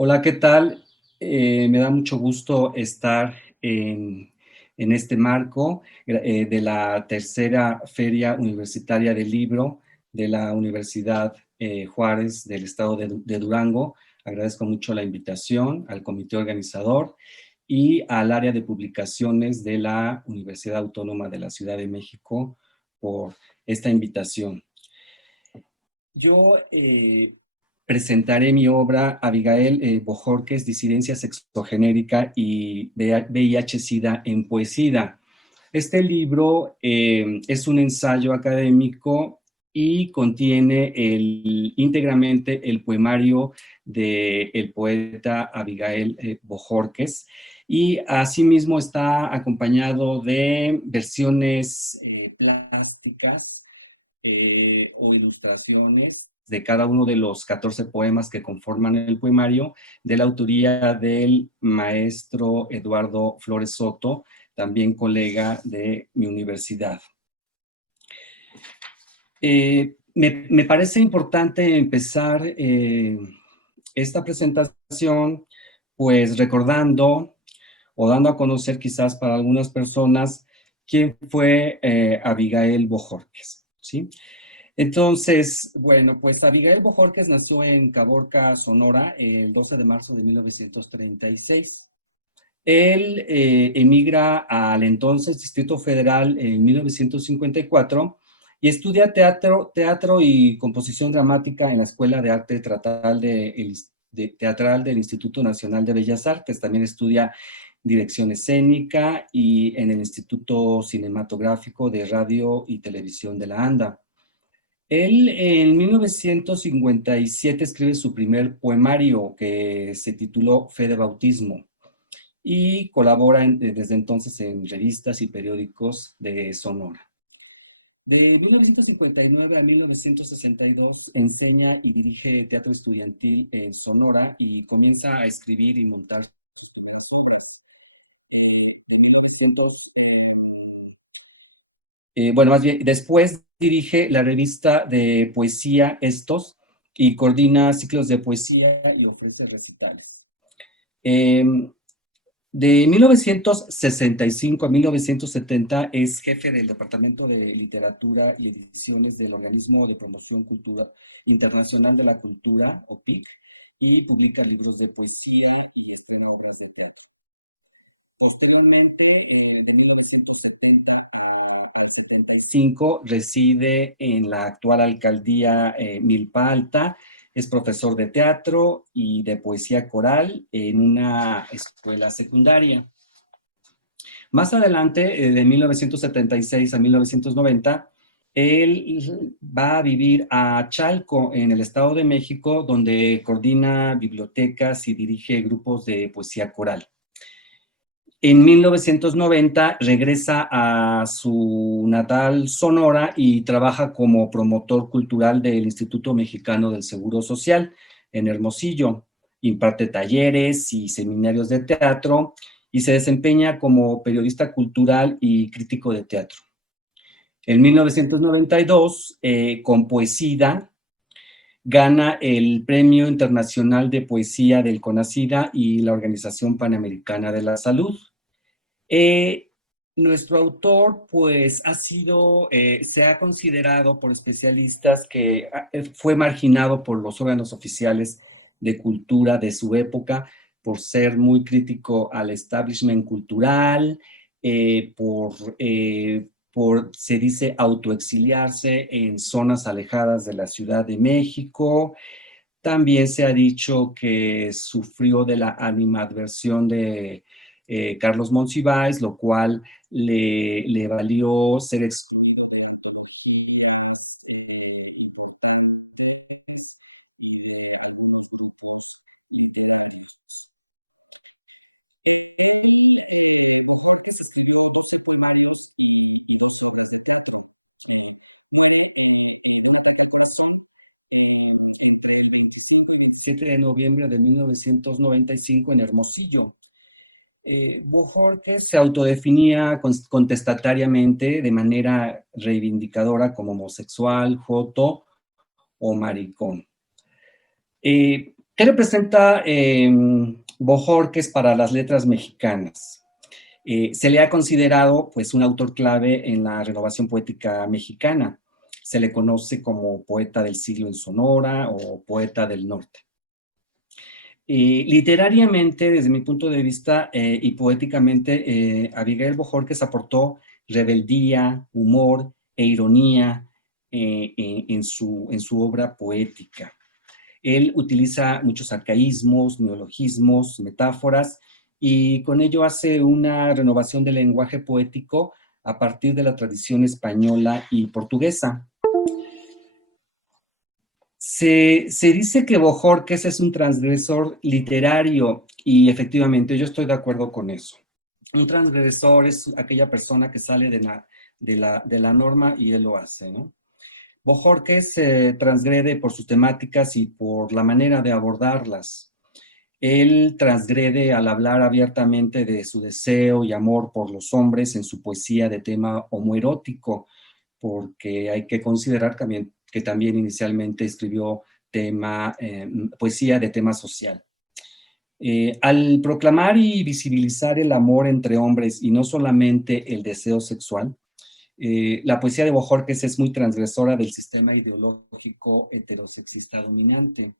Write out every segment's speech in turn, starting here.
Hola, ¿qué tal? Me da mucho gusto estar en este marco de la tercera Feria Universitaria del Libro de la Universidad Juárez del Estado de Durango. Agradezco mucho la invitación al comité organizador y al área de publicaciones de la Universidad Autónoma de la Ciudad de México por esta invitación. Yo presentaré mi obra Abigail Bojorquez, Disidencia Sexogenérica y VIH-Sida en Poesía. Este libro es un ensayo académico y contiene íntegramente el poemario del poeta Abigail Bojorquez, y asimismo está acompañado de versiones plásticas o ilustraciones de cada uno de los 14 poemas que conforman el poemario, de la autoría del maestro Eduardo Flores Soto, también colega de mi universidad. Me parece importante empezar esta presentación pues recordando o dando a conocer quizás para algunas personas quién fue Abigail Bojorquez, ¿sí? Entonces, bueno, pues Abigail Bojorquez nació en Caborca, Sonora, el 12 de marzo de 1936. Él emigra al entonces Distrito Federal en 1954 y estudia teatro y composición dramática en la Escuela de Arte Teatral del Instituto Nacional de Bellas Artes. También estudia dirección escénica y en el Instituto Cinematográfico de Radio y Televisión de la ANDA. Él en 1957 escribe su primer poemario que se tituló Fe de Bautismo y colabora desde entonces en revistas y periódicos de Sonora. De 1959 a 1962 enseña y dirige teatro estudiantil en Sonora y comienza a escribir y montar bueno, más bien, después dirige la revista de poesía Estos y coordina ciclos de poesía y ofrece recitales. Eh, de 1965 a 1970 es jefe del Departamento de Literatura y Ediciones del Organismo de Promoción Internacional de la Cultura, OPIC, y publica libros de poesía y escribe obras de teatro. Posteriormente, de 1970 a 75, reside en la actual alcaldía Milpa Alta. Es profesor de teatro y de poesía coral en una escuela secundaria. Más adelante, de 1976 a 1990, él va a vivir a Chalco, en el Estado de México, donde coordina bibliotecas y dirige grupos de poesía coral. En 1990 regresa a su natal Sonora y trabaja como promotor cultural del Instituto Mexicano del Seguro Social en Hermosillo. Imparte talleres y seminarios de teatro y se desempeña como periodista cultural y crítico de teatro. En 1992, con Poesía, gana el Premio Internacional de Poesía del CONACYDA y la Organización Panamericana de la Salud. Nuestro autor, pues, se ha considerado por especialistas que fue marginado por los órganos oficiales de cultura de su época por ser muy crítico al establishment cultural, se dice, autoexiliarse en zonas alejadas de la Ciudad de México. También se ha dicho que sufrió de la animadversión de Carlos Monsiváis, lo cual le valió ser excluido de antologías importantes y de algunos grupos literarios. Él se escribió 12 poemarios y 2 obras de teatro. Una corazón entre el 25 y el 27 de noviembre de 1995 en Hermosillo. Bojorquez se autodefinía contestatariamente de manera reivindicadora como homosexual, joto o maricón. ¿Qué representa Bojórquez para las letras mexicanas? Se le ha considerado pues un autor clave en la renovación poética mexicana. Se le conoce como poeta del siglo en Sonora o poeta del norte. Literariamente, desde mi punto de vista, y poéticamente, Abigail Bojórquez aportó rebeldía, humor e ironía en su obra poética. Él utiliza muchos arcaísmos, neologismos, metáforas, y con ello hace una renovación del lenguaje poético a partir de la tradición española y portuguesa. Se dice que Bojórquez es un transgresor literario y efectivamente yo estoy de acuerdo con eso. Un transgresor es aquella persona que sale de la norma y él lo hace, ¿no? Bojórquez transgrede por sus temáticas y por la manera de abordarlas. Él transgrede al hablar abiertamente de su deseo y amor por los hombres en su poesía de tema homoerótico, porque hay que considerar también que también inicialmente escribió poesía de tema social. Al proclamar y visibilizar el amor entre hombres y no solamente el deseo sexual, la poesía de Bojórquez es muy transgresora del sistema ideológico heterosexista dominante.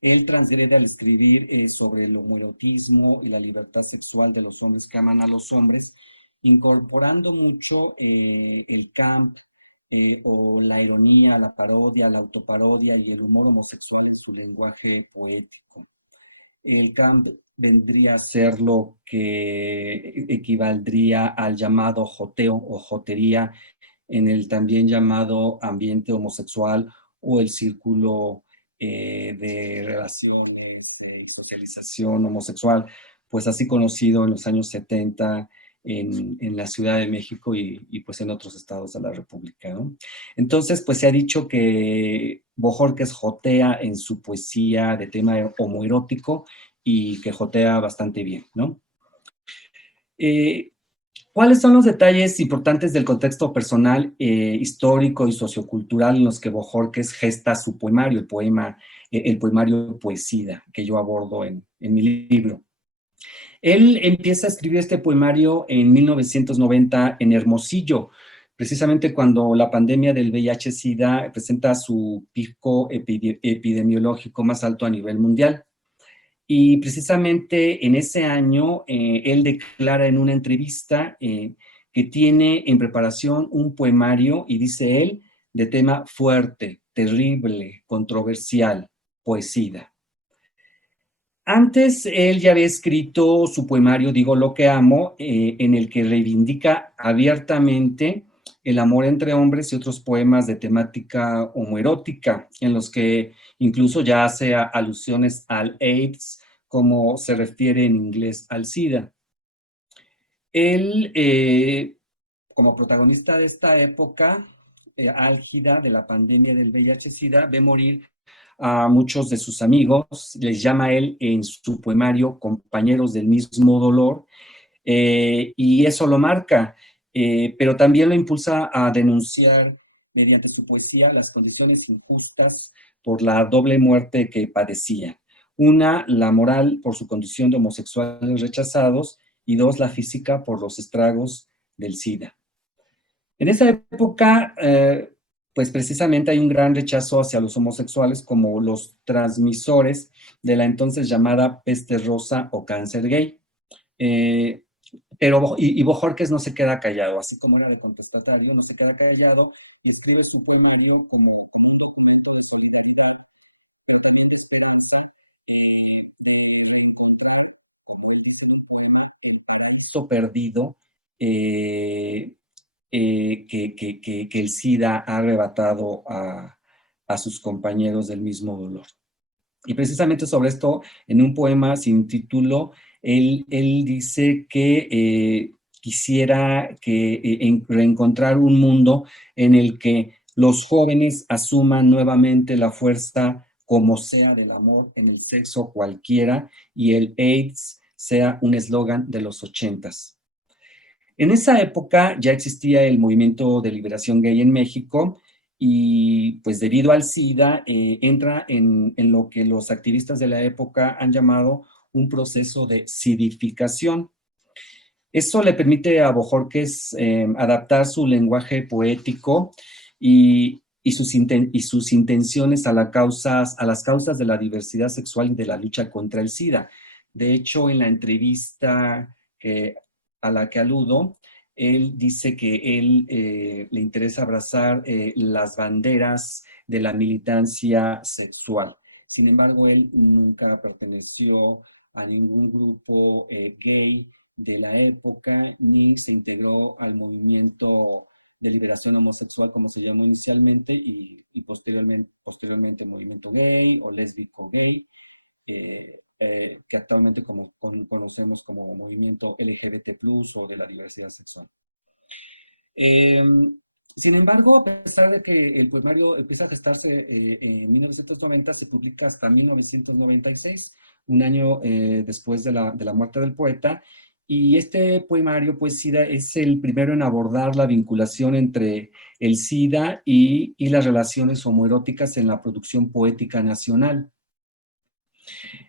Él transgrede al escribir sobre el homoerotismo y la libertad sexual de los hombres que aman a los hombres, incorporando mucho el camp o la ironía, la parodia, la autoparodia y el humor homosexual en su lenguaje poético. El camp vendría a ser lo que equivaldría al llamado joteo o jotería en el también llamado ambiente homosexual o el círculo de relaciones y socialización homosexual, pues así conocido en los años 70 en la Ciudad de México pues en otros estados de la República, ¿no? Entonces, pues se ha dicho que Bojórquez jotea en su poesía de tema homoerótico y que jotea bastante bien, ¿no? ¿Cuáles son los detalles importantes del contexto personal, histórico y sociocultural en los que Bojórquez gesta su poemario, el poemario Poesía, que yo abordo en mi libro? Él empieza a escribir este poemario en 1990 en Hermosillo, precisamente cuando la pandemia del VIH-Sida presenta su pico epidemiológico más alto a nivel mundial. Y precisamente en ese año, él declara en una entrevista que tiene en preparación un poemario, y dice él, de tema fuerte, terrible, controversial, poesía. Antes él ya había escrito su poemario Digo lo que amo, en el que reivindica abiertamente el amor entre hombres y otros poemas de temática homoerótica, en los que incluso ya hace alusiones al AIDS, como se refiere en inglés al SIDA. Él, como protagonista de esta época álgida de la pandemia del VIH-Sida, ve morir a muchos de sus amigos, les llama él en su poemario compañeros del mismo dolor, y eso lo marca, pero también lo impulsa a denunciar mediante su poesía las condiciones injustas por la doble muerte que padecía. Una, la moral por su condición de homosexuales rechazados, y dos, la física por los estragos del SIDA. En esa época, pues precisamente hay un gran rechazo hacia los homosexuales como los transmisores de la entonces llamada peste rosa o cáncer gay. Y Bojórquez no se queda callado, así como era de contestatario, no se queda callado y escribe su poemario como perdido, que el SIDA ha arrebatado a sus compañeros del mismo dolor. Y precisamente sobre esto, en un poema sin título, él dice que quisiera reencontrar un mundo en el que los jóvenes asuman nuevamente la fuerza como sea del amor en el sexo cualquiera, y el AIDS sea un eslogan de los 80s. En esa época ya existía el movimiento de liberación gay en México, y pues debido al SIDA entra en lo que los activistas de la época han llamado un proceso de sidificación. Eso le permite a Bojorquez adaptar su lenguaje poético y sus intenciones a las causas de la diversidad sexual y de la lucha contra el SIDA. De hecho, en la entrevista a la que aludo, él dice que él le interesa abrazar las banderas de la militancia sexual. Sin embargo, él nunca perteneció a ningún grupo gay de la época, ni se integró al movimiento de liberación homosexual, como se llamó inicialmente, y posteriormente movimiento gay o lésbico gay, que actualmente conocemos como movimiento LGBT+, o de la diversidad sexual. Eh, Sin embargo, a pesar de que el poemario empieza a gestarse en 1990, se publica hasta 1996, un año después de la muerte del poeta, y este poemario, pues SIDA, es el primero en abordar la vinculación entre el SIDA y las relaciones homoeróticas en la producción poética nacional.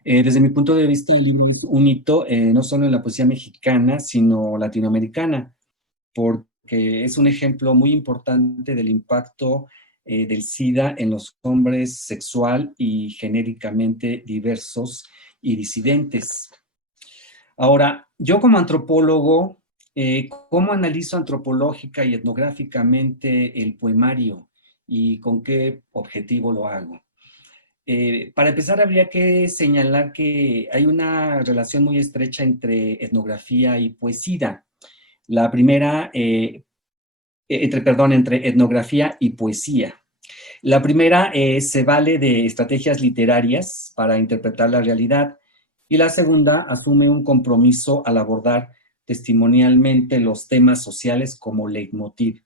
Desde mi punto de vista, el libro es un hito no solo en la poesía mexicana, sino latinoamericana, porque es un ejemplo muy importante del impacto del SIDA en los hombres sexual y genéricamente diversos y disidentes. Ahora, yo como antropólogo, ¿cómo analizo antropológica y etnográficamente el poemario y con qué objetivo lo hago? Para empezar, habría que señalar que hay una relación muy estrecha entre etnografía y poesía. La primera, entre etnografía y poesía. La primera se vale de estrategias literarias para interpretar la realidad y la segunda asume un compromiso al abordar testimonialmente los temas sociales como leitmotiv.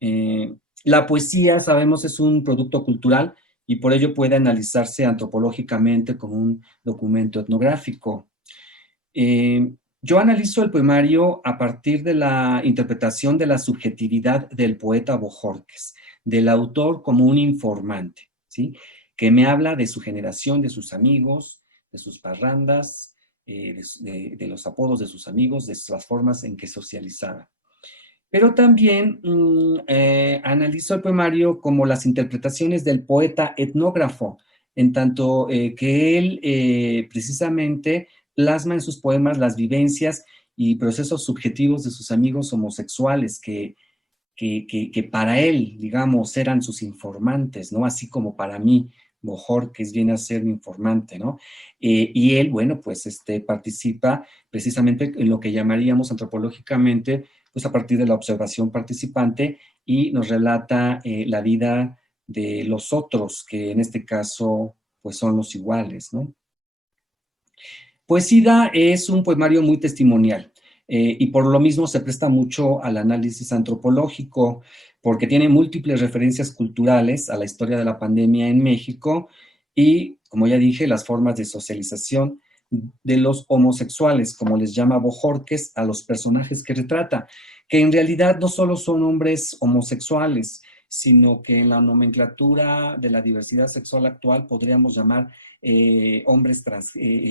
Eh, la poesía, sabemos, es un producto cultural y por ello puede analizarse antropológicamente como un documento etnográfico. Yo analizo el poemario a partir de la interpretación de la subjetividad del poeta Bojorquez, del autor como un informante, ¿sí? Que me habla de su generación, de sus amigos, de sus parrandas, de los apodos de sus amigos, de las formas en que socializaba. Pero también analizo el poemario como las interpretaciones del poeta etnógrafo, en tanto que él precisamente plasma en sus poemas las vivencias y procesos subjetivos de sus amigos homosexuales que para él, digamos, eran sus informantes, ¿no? Así como para mí, Bojorquez viene a ser mi informante, ¿no? Y él, bueno, pues participa precisamente en lo que llamaríamos antropológicamente, pues a partir de la observación participante y nos relata la vida de los otros, que en este caso, pues son los iguales, ¿no? Poesía es un poemario muy testimonial y por lo mismo se presta mucho al análisis antropológico porque tiene múltiples referencias culturales a la historia de la pandemia en México y, como ya dije, las formas de socialización de los homosexuales, como les llama Bojorquez a los personajes que retrata, que en realidad no solo son hombres homosexuales, sino que en la nomenclatura de la diversidad sexual actual podríamos llamar hombres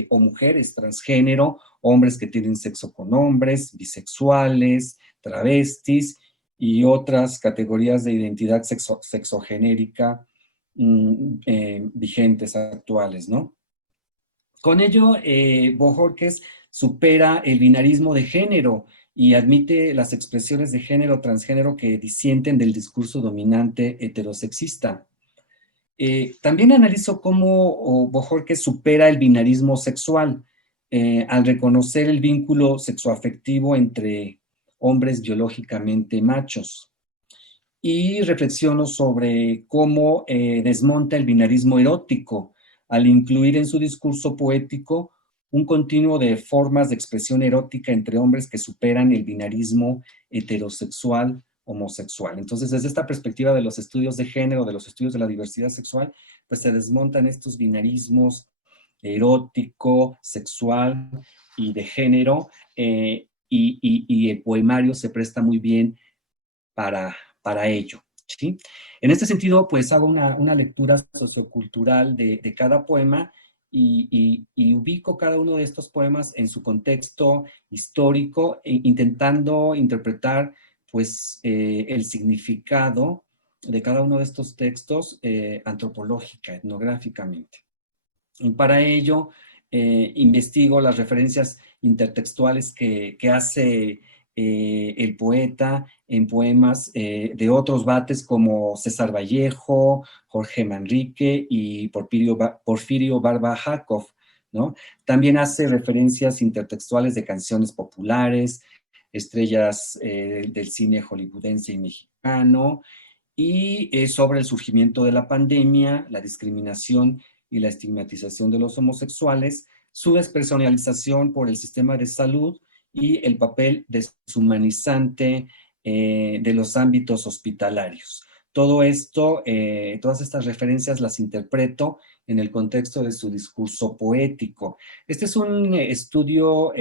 o mujeres transgénero, hombres que tienen sexo con hombres, bisexuales, travestis y otras categorías de identidad sexogenérica vigentes actuales, ¿no? Con ello, Bojorquez supera el binarismo de género y admite las expresiones de género transgénero que disienten del discurso dominante heterosexista. También analizo cómo Bojorquez supera el binarismo sexual al reconocer el vínculo sexoafectivo entre hombres biológicamente machos. Y reflexiono sobre cómo desmonta el binarismo erótico al incluir en su discurso poético un continuo de formas de expresión erótica entre hombres que superan el binarismo heterosexual homosexual. Entonces, desde esta perspectiva de los estudios de género, de los estudios de la diversidad sexual, pues se desmontan estos binarismos erótico, sexual y de género, y el poemario se presta muy bien para ello. ¿sí? En este sentido, pues hago una lectura sociocultural de cada poema y ubico cada uno de estos poemas en su contexto histórico, intentando interpretar pues el significado de cada uno de estos textos antropológica, etnográficamente. Y para ello investigo las referencias intertextuales que hace el poeta en poemas de otros bates como César Vallejo, Jorge Manrique y Porfirio Barba Jacob, ¿no? También hace referencias intertextuales de canciones populares, estrellas del cine hollywoodense y mexicano, y sobre el surgimiento de la pandemia, la discriminación y la estigmatización de los homosexuales, su despersonalización por el sistema de salud y el papel deshumanizante de los ámbitos hospitalarios. Todo esto, todas estas referencias las interpreto en el contexto de su discurso poético. Este es un estudio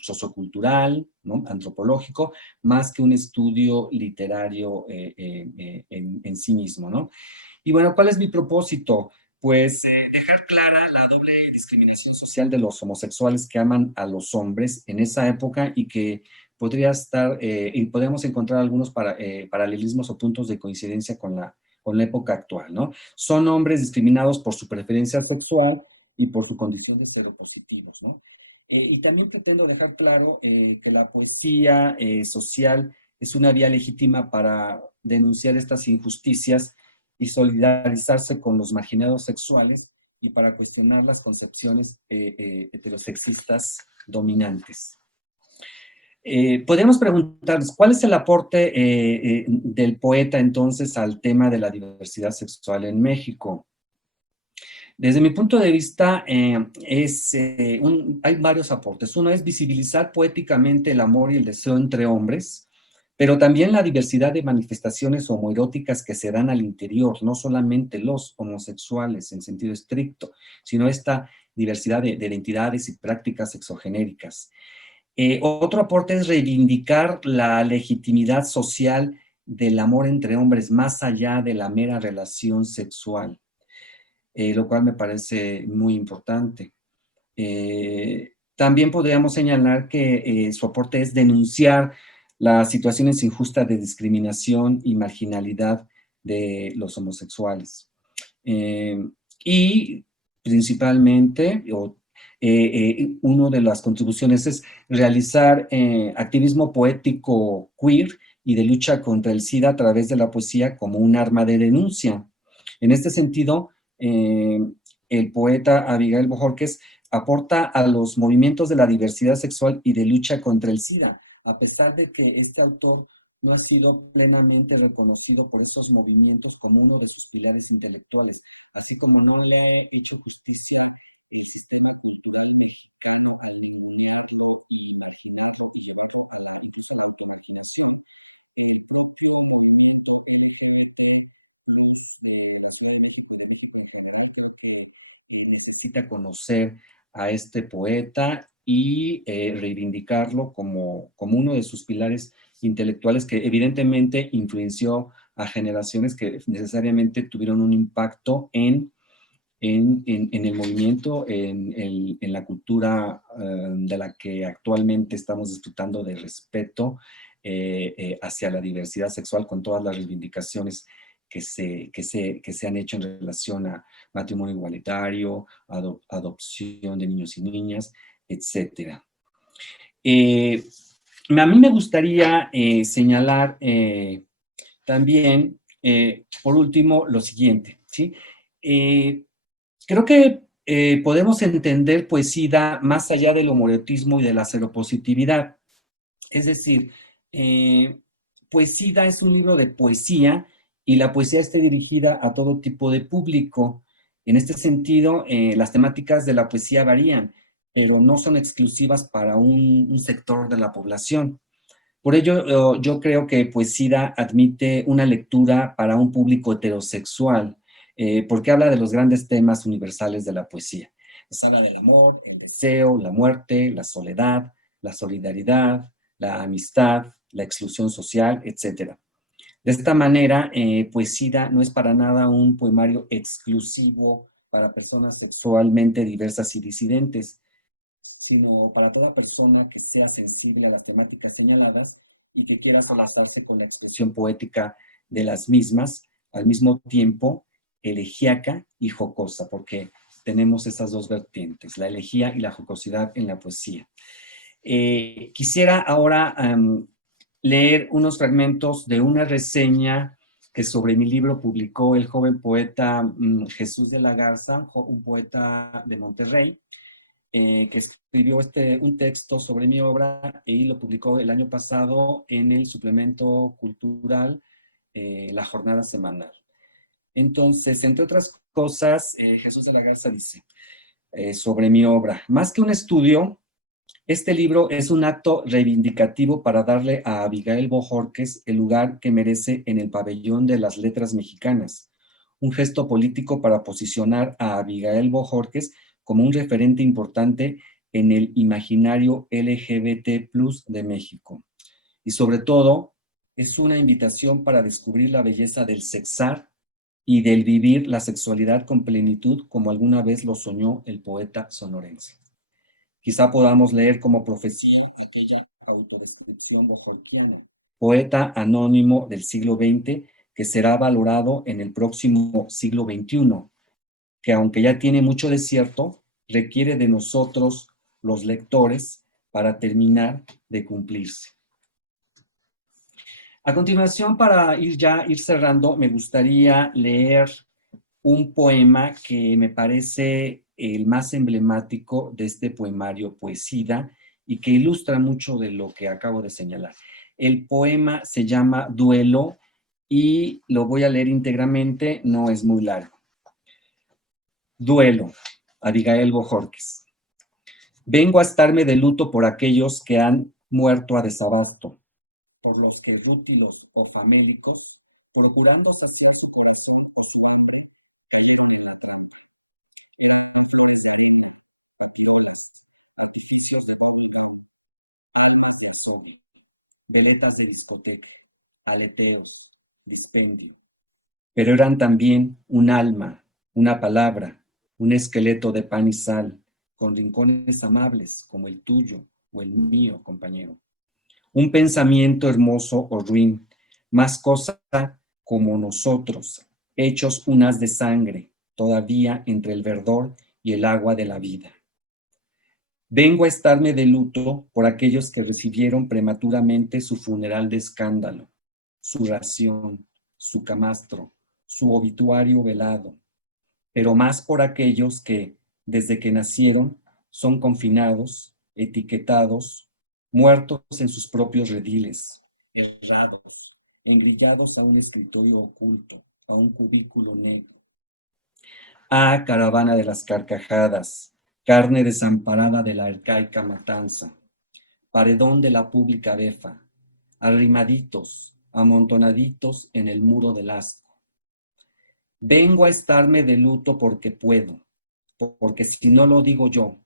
sociocultural, ¿no? Antropológico, más que un estudio literario en sí mismo, ¿no? Y bueno, ¿cuál es mi propósito? Pues dejar clara la doble discriminación social de los homosexuales que aman a los hombres en esa época y que podría estar, y podemos encontrar algunos paralelismos o puntos de coincidencia con la época actual, ¿no? Son hombres discriminados por su preferencia sexual y por su condición de seropositivos, ¿no? Y también pretendo dejar claro que la poesía social es una vía legítima para denunciar estas injusticias y solidarizarse con los marginados sexuales y para cuestionar las concepciones heterosexistas dominantes. Podemos preguntarnos, ¿cuál es el aporte del poeta entonces al tema de la diversidad sexual en México? Desde mi punto de vista, hay varios aportes. Uno es visibilizar poéticamente el amor y el deseo entre hombres, pero también la diversidad de manifestaciones homoeróticas que se dan al interior, no solamente los homosexuales en sentido estricto, sino esta diversidad de identidades y prácticas sexogenéricas. Otro aporte es reivindicar la legitimidad social del amor entre hombres más allá de la mera relación sexual, lo cual me parece muy importante. También podríamos señalar que su aporte es denunciar las situaciones injustas de discriminación y marginalidad de los homosexuales. Y principalmente, una de las contribuciones es realizar activismo poético queer y de lucha contra el SIDA a través de la poesía como un arma de denuncia. En este sentido, el poeta Abigail Bojorquez aporta a los movimientos de la diversidad sexual y de lucha contra el SIDA, a pesar de que este autor no ha sido plenamente reconocido por esos movimientos como uno de sus pilares intelectuales, así como no le ha hecho justicia. Necesita conocer a este poeta y reivindicarlo como uno de sus pilares intelectuales que evidentemente influenció a generaciones que necesariamente tuvieron un impacto en el movimiento, en la cultura de la que actualmente estamos disfrutando de respeto hacia la diversidad sexual con todas las reivindicaciones que se han hecho en relación a matrimonio igualitario, adopción de niños y niñas, etcétera. A mí me gustaría señalar también, por último, lo siguiente, ¿sí? Creo que podemos entender poesía más allá del homoerotismo y de la seropositividad. Es decir, Poesía es un libro de poesía y la poesía está dirigida a todo tipo de público. En este sentido, las temáticas de la poesía varían, pero no son exclusivas para un sector de la población. Por ello, yo creo que poesía admite una lectura para un público heterosexual, porque habla de los grandes temas universales de la poesía. Nos habla del amor, el deseo, la muerte, la soledad, la solidaridad, la amistad, la exclusión social, etc. De esta manera, Poesía no es para nada un poemario exclusivo para personas sexualmente diversas y disidentes, sino para toda persona que sea sensible a las temáticas señaladas y que quiera solazarse con la expresión poética de las mismas, al mismo tiempo elegíaca y jocosa, porque tenemos esas dos vertientes, la elegía y la jocosidad en la poesía. Quisiera ahora leer unos fragmentos de una reseña que sobre mi libro publicó el joven poeta Jesús de la Garza, un poeta de Monterrey, que escribió un texto sobre mi obra y lo publicó el año pasado en el suplemento cultural La Jornada Semanal. Entonces, entre otras cosas, Jesús de la Garza dice sobre mi obra, más que un estudio, este libro es un acto reivindicativo para darle a Abigail Bojorquez el lugar que merece en el pabellón de las letras mexicanas, un gesto político para posicionar a Abigail Bojorquez como un referente importante en el imaginario LGBT+ de México. Y sobre todo, es una invitación para descubrir la belleza del sexar y del vivir la sexualidad con plenitud como alguna vez lo soñó el poeta sonorense. Quizá podamos leer como profecía aquella autodescripción bojorquiana, poeta anónimo del siglo XX que será valorado en el próximo siglo XXI, que aunque ya tiene mucho de cierto, requiere de nosotros, los lectores, para terminar de cumplirse. A continuación, para ir cerrando, me gustaría leer un poema que me parece el más emblemático de este poemario Poesía y que ilustra mucho de lo que acabo de señalar. El poema se llama Duelo y lo voy a leer íntegramente, no es muy largo. Duelo, Abigail Bojorquez. Vengo a estarme de luto por aquellos que han muerto a desabasto, por los que rútilos o famélicos, procurando saciar su corazón, veletas de discoteca, aleteos, dispendio, pero eran también un alma, una palabra, un esqueleto de pan y sal, con rincones amables como el tuyo o el mío, compañero. Un pensamiento hermoso o ruin, más cosa como nosotros, hechos unas de sangre, todavía entre el verdor y el agua de la vida. Vengo a estarme de luto por aquellos que recibieron prematuramente su funeral de escándalo, su ración, su camastro, su obituario velado, pero más por aquellos que, desde que nacieron, son confinados, etiquetados, muertos en sus propios rediles, errados, engrillados a un escritorio oculto, a un cubículo negro. Ah, caravana de las carcajadas, carne desamparada de la arcaica matanza, paredón de la pública befa, arrimaditos, amontonaditos en el muro del asco. Vengo a estarme de luto porque puedo, porque si no lo digo yo,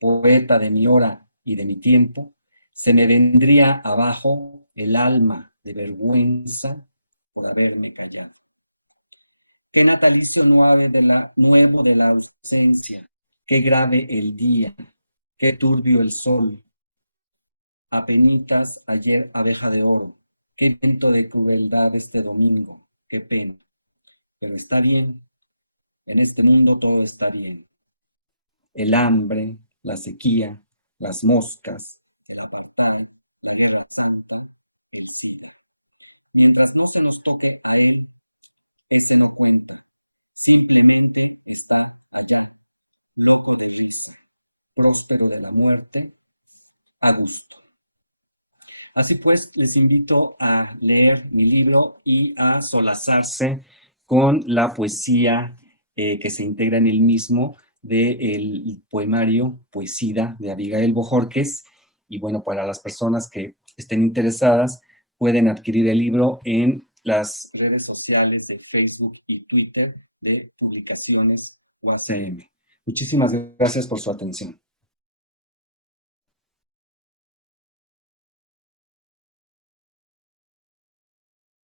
poeta de mi hora y de mi tiempo, se me vendría abajo el alma de vergüenza por haberme callado. Qué natalicio nuevo de la ausencia, qué grave el día, qué turbio el sol. Apenitas ayer abeja de oro, qué viento de crueldad este domingo, qué pena. Pero está bien, en este mundo todo está bien. El hambre, la sequía, las moscas, el apartado, la guerra santa, el SIDA. Mientras no se nos toque a él, este no cuenta. Simplemente está allá, loco de risa, próspero de la muerte, a gusto. Así pues, les invito a leer mi libro y a solazarse con la poesía que se integra en el mismo del poemario Poesía de Abigail Bojorquez. Y bueno, para las personas que estén interesadas, pueden adquirir el libro en las redes sociales de Facebook y Twitter de Publicaciones UACM. Muchísimas gracias por su atención.